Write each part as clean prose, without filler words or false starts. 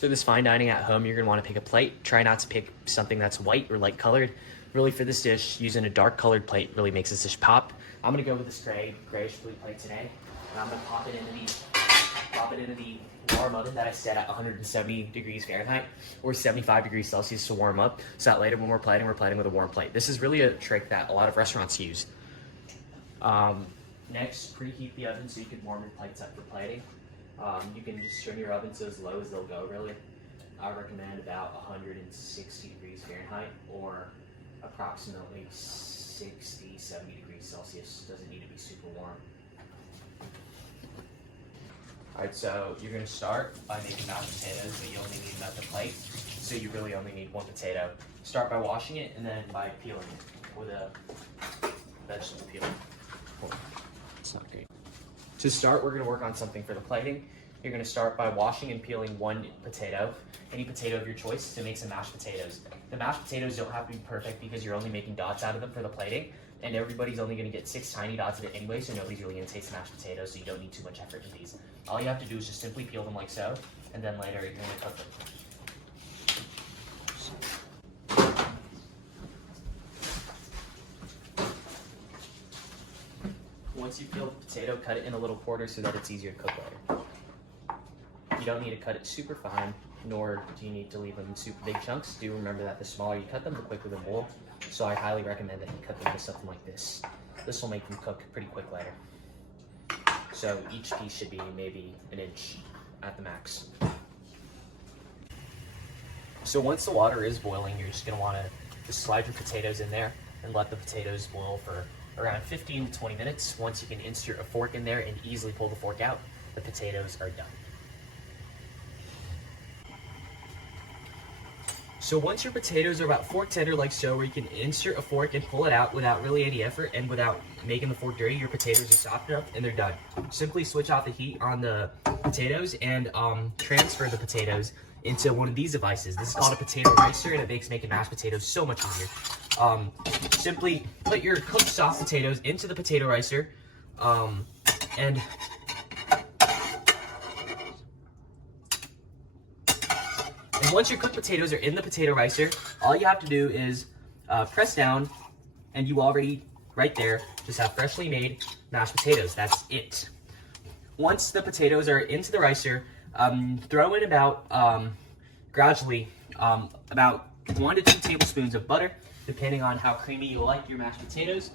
So this fine dining at home, you're gonna wanna pick a plate. Try not to pick something that's white or light colored. Really for this dish, using a dark colored plate really makes this dish pop. I'm gonna go with this grayish blue plate today. And I'm gonna pop it into the warm oven that I set at 170 degrees Fahrenheit or 75 degrees Celsius to warm up. So that later when we're plating with a warm plate. This is really a trick that a lot of restaurants use. Next, preheat the oven so you can warm your plates up for plating. You can just trim your oven to as low as they'll go, really. I recommend about 160 degrees Fahrenheit or approximately 60, 70 degrees Celsius. Doesn't need to be super warm. Alright, so you're going to start by making mashed potatoes, but you only need enough to plate. So you really only need one potato. Start by washing it and then by peeling it with a vegetable peeler. It's not great. To start, we're going to work on something for the plating. You're going to start by washing and peeling one potato, any potato of your choice, to make some mashed potatoes. The mashed potatoes don't have to be perfect because you're only making dots out of them for the plating, and everybody's only going to get 6 tiny dots of it anyway, so nobody's really going to taste the mashed potatoes, so you don't need too much effort in these. All you have to do is just simply peel them like so, and then later you're going to cook them. Once you peel the potato, cut it in a little quarter so that it's easier to cook later. You don't need to cut it super fine, nor do you need to leave them in super big chunks. Do remember that the smaller you cut them, the quicker they'll boil. So I highly recommend that you cut them into something like this. This will make them cook pretty quick later. So each piece should be maybe an inch at the max. So once the water is boiling, you're just gonna wanna just slide your potatoes in there and let the potatoes boil for around 15 to 20 minutes. Once you can insert a fork in there and easily pull the fork out, the potatoes are done. So once your potatoes are about fork tender like so, where you can insert a fork and pull it out without really any effort and without making the fork dirty, your potatoes are soft enough and they're done. Simply switch off the heat on the potatoes and transfer the potatoes into one of these devices. This is called a potato ricer, and it makes making mashed potatoes so much easier. Simply put your cooked soft potatoes into the potato ricer, and once your cooked potatoes are in the potato ricer, all you have to do is press down, and you already, right there, just have freshly made mashed potatoes. That's it. Once the potatoes are into the ricer, throw in about, gradually, about 1 to 2 tablespoons of butter, depending on how creamy you like your mashed potatoes.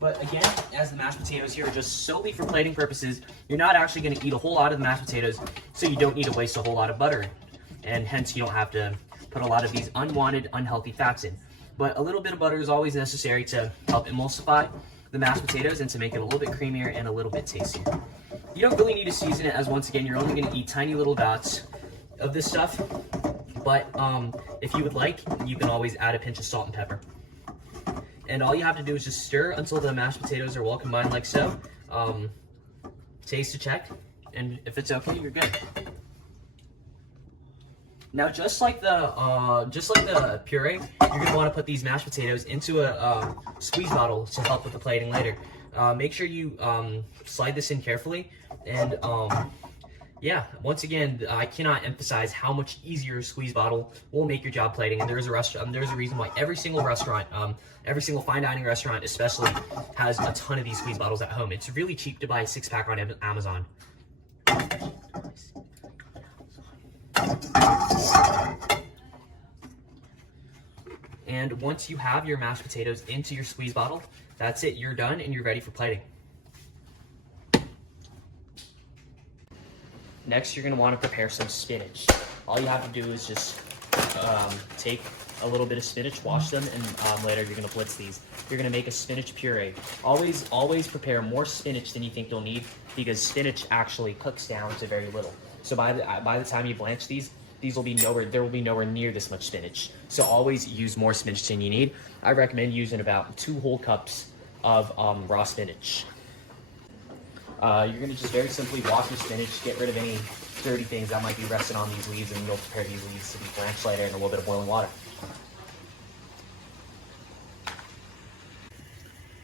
But again, as the mashed potatoes here are just solely for plating purposes, you're not actually going to eat a whole lot of the mashed potatoes, so you don't need to waste a whole lot of butter. And hence you don't have to put a lot of these unwanted, unhealthy fats in. But a little bit of butter is always necessary to help emulsify the mashed potatoes and to make it a little bit creamier and a little bit tastier. You don't really need to season it, as once again, you're only going to eat tiny little dots of this stuff. But if you would like, you can always add a pinch of salt and pepper. And all you have to do is just stir until the mashed potatoes are well combined like so. Taste to check, and if it's okay, you're good. Now, just like the puree, you're gonna want to put these mashed potatoes into a squeeze bottle to help with the plating later. Make sure you slide this in carefully, and yeah, once again, I cannot emphasize how much easier a squeeze bottle will make your job plating. And there's a reason why every single restaurant, every single fine dining restaurant especially, has a ton of these squeeze bottles at home. It's really cheap to buy a 6-pack on Amazon. And once you have your mashed potatoes into your squeeze bottle, that's it, you're done and you're ready for plating. Next, you're going to want to prepare some spinach. All you have to do is just take a little bit of spinach, wash them, and later you're going to blitz these. You're going to make a spinach puree. Always prepare more spinach than you think you'll need, because spinach actually cooks down to very little. So by the time you blanch these will be nowhere near this much spinach. So always use more spinach than you need. I recommend using about 2 whole cups of raw spinach. You're gonna just very simply wash your spinach, get rid of any dirty things that might be resting on these leaves, and you'll prepare these leaves to be blanched later in a little bit of boiling water.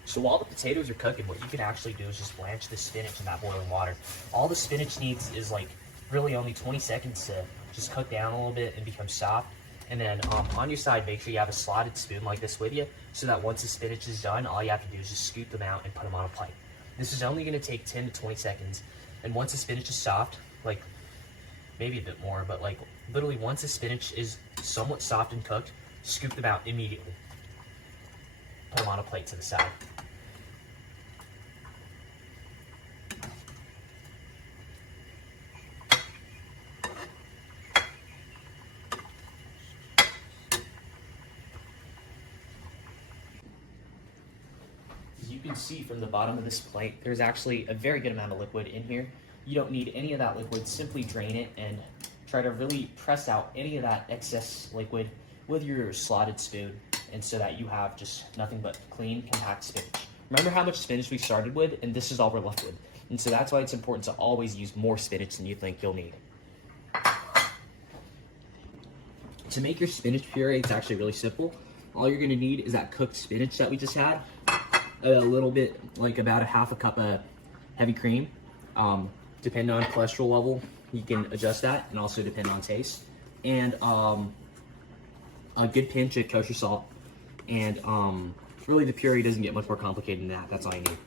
So while the potatoes are cooking, what you can actually do is just blanch the spinach in that boiling water. All the spinach needs is like really only 20 seconds to just cook down a little bit and become soft. And then on your side, make sure you have a slotted spoon like this with you, so that once the spinach is done, all you have to do is just scoop them out and put them on a plate. This is only going to take 10 to 20 seconds. And once the spinach is soft, like maybe a bit more, but like literally once the spinach is somewhat soft and cooked, scoop them out immediately. Put them on a plate to the side. As you can see from the bottom of this plate, there's actually a very good amount of liquid in here. You don't need any of that liquid. Simply drain it and try to really press out any of that excess liquid with your slotted spoon, and so that you have just nothing but clean, compact spinach. Remember how much spinach we started with, and this is all we're left with. And so that's why it's important to always use more spinach than you think you'll need. To make your spinach puree, it's actually really simple. All you're gonna need is that cooked spinach that we just had, a little bit, like about a half a cup of heavy cream. Depending on cholesterol level, you can adjust that, and also depend on taste. And a good pinch of kosher salt. And really the puree doesn't get much more complicated than that. That's all you need.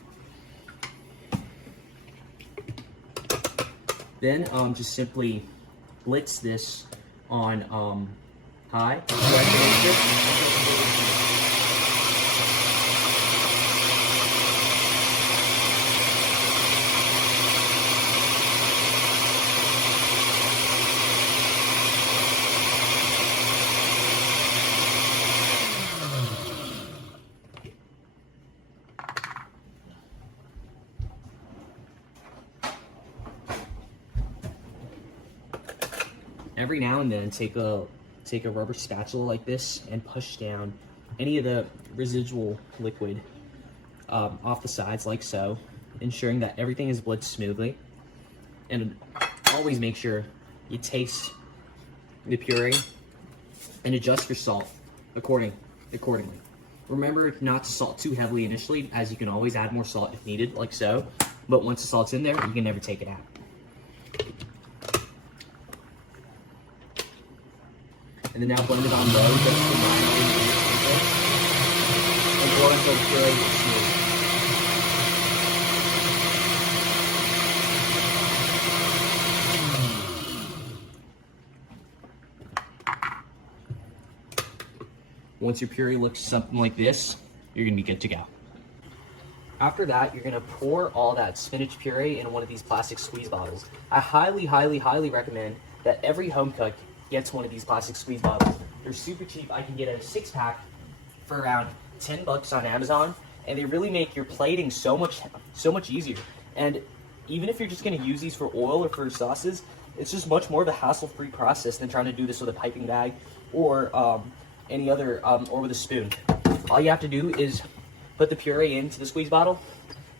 Then just simply blitz this on high. Every now and then, take a rubber spatula like this and push down any of the residual liquid off the sides like so, ensuring that everything is blitzed smoothly. And always make sure you taste the puree and adjust your salt accordingly. Remember not to salt too heavily initially, as you can always add more salt if needed, like so. But once the salt's in there, you can never take it out. And then now blend it on low, just to and pour until the puree is smooth. Once your puree looks something like this, you're gonna be good to go. After that, you're gonna pour all that spinach puree in one of these plastic squeeze bottles. I highly, highly, highly recommend that every home cook gets one of these plastic squeeze bottles. They're super cheap. I can get a 6-pack for around 10 bucks on Amazon, and they really make your plating so much easier. And even if you're just gonna use these for oil or for sauces, it's just much more of a hassle-free process than trying to do this with a piping bag or any other, or with a spoon. All you have to do is put the puree into the squeeze bottle,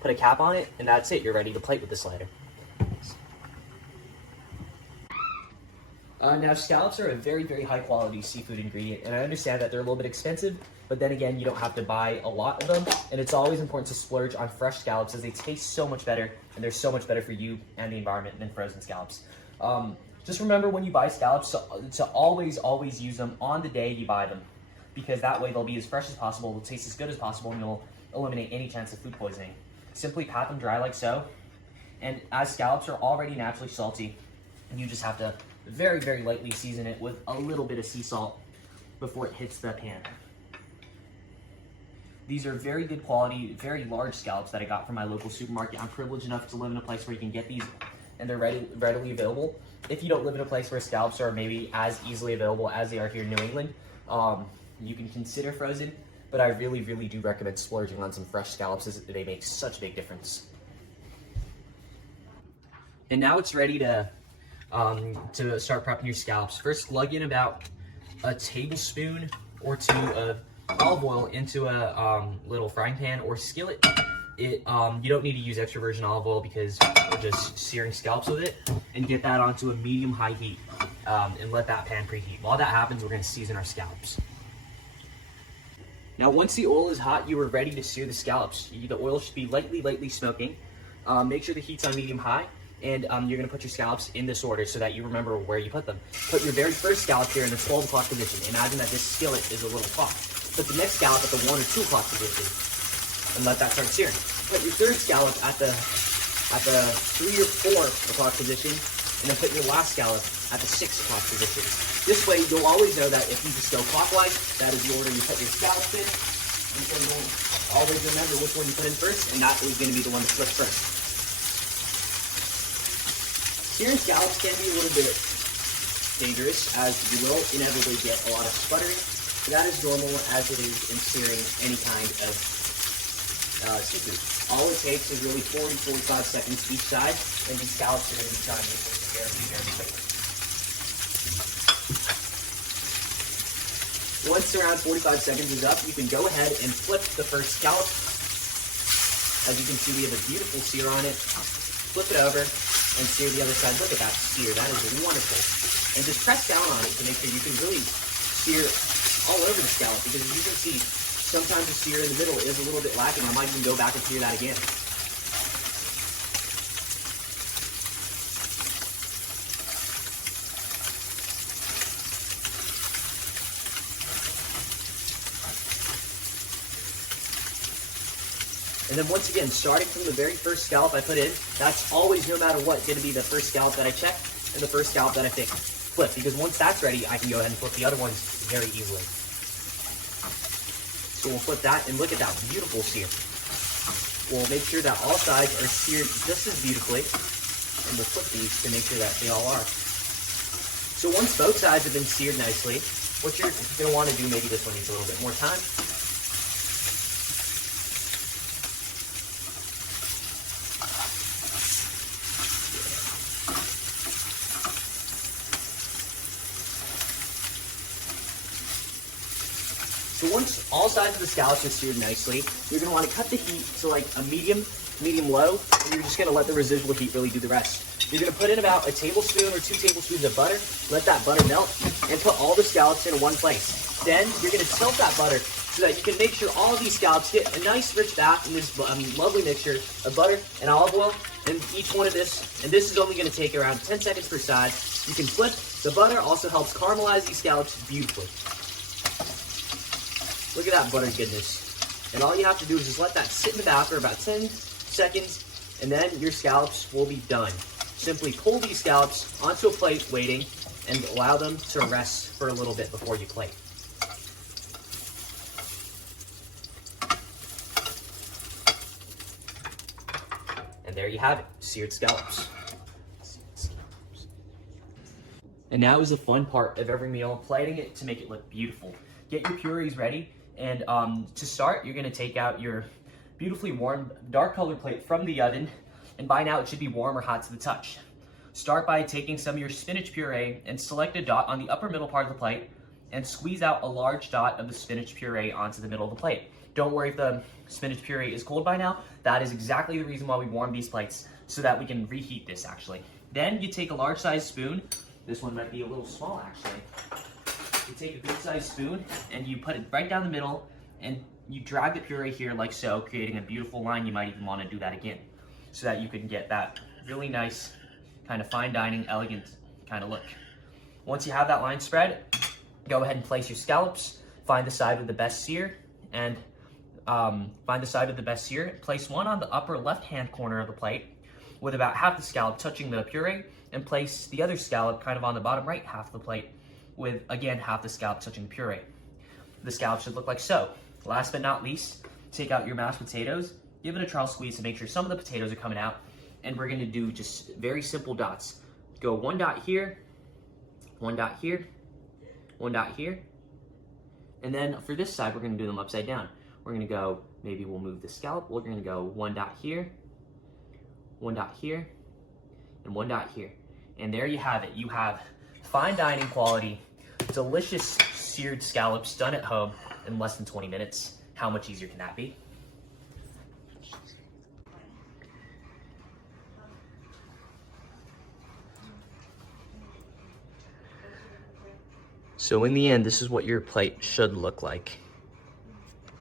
put a cap on it, and that's it. You're ready to plate with the slider. Now, scallops are a very, very high quality seafood ingredient, and I understand that they're a little bit expensive, but then again, you don't have to buy a lot of them, and it's always important to splurge on fresh scallops, as they taste so much better, and they're so much better for you and the environment than frozen scallops. Just remember when you buy scallops to always use them on the day you buy them, because that way they'll be as fresh as possible, they'll taste as good as possible, and you'll eliminate any chance of food poisoning. Simply pat them dry like so, and as scallops are already naturally salty, you just have to very, very lightly season it with a little bit of sea salt before it hits the pan. These are very good quality, very large scallops that I got from my local supermarket. I'm privileged enough to live in a place where you can get these and they're readily available. If you don't live in a place where scallops are maybe as easily available as they are here in New England, you can consider frozen, but I really, really do recommend splurging on some fresh scallops, as they make such a big difference. And now it's ready to start prepping your scallops. First, lug in about a tablespoon or two of olive oil into a little frying pan or skillet. You don't need to use extra virgin olive oil because we're just searing scallops with it. And get that onto a medium-high heat and let that pan preheat. While that happens, we're going to season our scallops. Now, once the oil is hot, you are ready to sear the scallops. The oil should be lightly smoking. Make sure the heat's on medium-high. and you're gonna put your scallops in this order so that you remember where you put them. Put your very first scallop here in the 12 o'clock position. Imagine that this skillet is a little pot. Put the next scallop at the 1 or 2 o'clock position and let that start searing. Put your third scallop at the 3 or 4 o'clock position, and then put your last scallop at the 6 o'clock position. This way, you'll always know that if you just go clockwise, that is the order you put your scallops in. And so you'll always remember which one you put in first, and that is going to be the one to flip first. Searing scallops can be a little bit dangerous, as you will inevitably get a lot of sputtering. But that is normal as it is in searing any kind of seafood. All it takes is really 40 to 45 seconds each side, and these scallops are going to be done very quickly. Once around 45 seconds is up, you can go ahead and flip the first scallop. As you can see, we have a beautiful sear on it. Flip it over and sear the other side. Look at that sear, that is wonderful. And just press down on it to make sure you can really sear all over the scallop, because as you can see, sometimes the sear in the middle is a little bit lacking. I might even go back and sear that again. And then once again, starting from the very first scallop I put in, that's always, no matter what, going to be the first scallop that I check and the first scallop that I flip. Because once that's ready, I can go ahead and flip the other ones very easily. So we'll flip that, and look at that beautiful sear. We'll make sure that all sides are seared just as beautifully, and we'll flip these to make sure that they all are. So once both sides have been seared nicely, what you're going to want to do, maybe this one needs a little bit more time. So once all sides of the scallops are seared nicely, you're going to want to cut the heat to like a medium-low, and you're just going to let the residual heat really do the rest. You're going to put in about a tablespoon or 2 tablespoons of butter, let that butter melt, and put all the scallops in one place. Then you're going to tilt that butter so that you can make sure all of these scallops get a nice rich bath in this lovely mixture of butter and olive oil in each one of this. And this is only going to take around 10 seconds per side. You can flip. The butter also helps caramelize these scallops beautifully. Look at that butter goodness. And all you have to do is just let that sit in the bath for about 10 seconds, and then your scallops will be done. Simply pull these scallops onto a plate waiting and allow them to rest for a little bit before you plate. And there you have it, seared scallops. And now is the fun part of every meal, plating it to make it look beautiful. Get your purees ready. And to start, you're gonna take out your beautifully warm, dark colored plate from the oven, and by now it should be warm or hot to the touch. Start by taking some of your spinach puree and select a dot on the upper middle part of the plate, and squeeze out a large dot of the spinach puree onto the middle of the plate. Don't worry if the spinach puree is cold by now. That is exactly the reason why we warm these plates, so that we can reheat this actually. Then you take a large sized spoon. This one might be a little small actually. You take a good sized spoon and you put it right down the middle, and you drag the puree here like so, creating a beautiful line. You might even want to do that again so that you can get that really nice kind of fine dining, elegant kind of look. Once you have that line spread, go ahead and place your scallops. Find the side with the best sear, and place one on the upper left hand corner of the plate with about half the scallop touching the puree, and place the other scallop kind of on the bottom right half of the plate with, again, half the scallop touching the puree. The scallop should look like so. Last but not least, take out your mashed potatoes, give it a trial squeeze to make sure some of the potatoes are coming out, and we're gonna do just very simple dots. Go 1 dot here, 1 dot here, 1 dot here, and then for this side, we're gonna do them upside down. We're gonna go, maybe we'll move the scallop, we're gonna go 1 dot here, 1 dot here, and 1 dot here. And there you have it. You have fine dining quality, delicious seared scallops done at home in less than 20 minutes. How much easier can that be? So in the end, this is what your plate should look like.